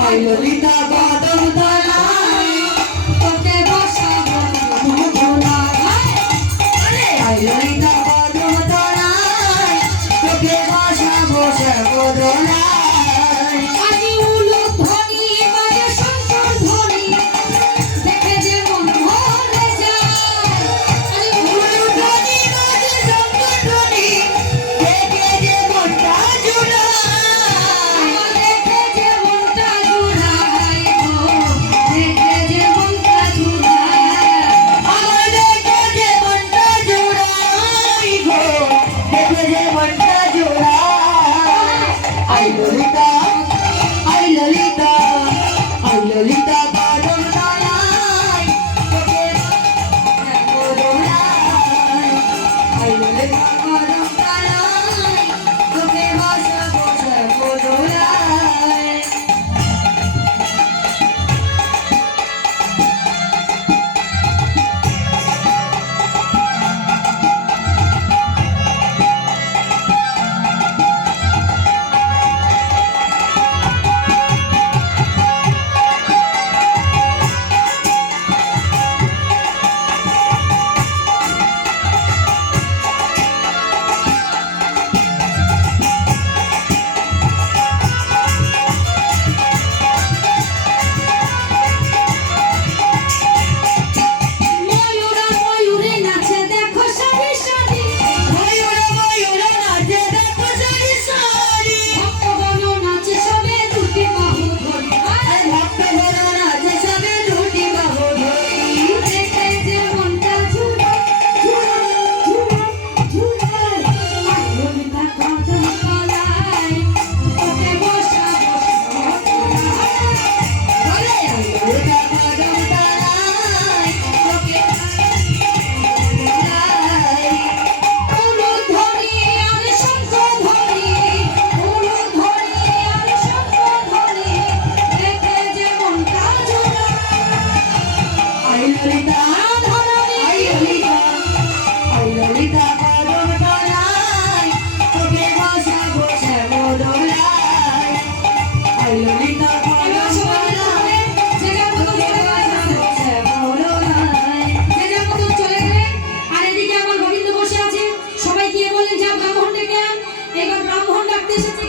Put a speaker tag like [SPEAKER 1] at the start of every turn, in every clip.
[SPEAKER 1] I Lolita Badam Dalai
[SPEAKER 2] ডাকতে এসেছে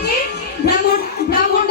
[SPEAKER 2] ব্রাহ্মণ ব্রাহ্মণ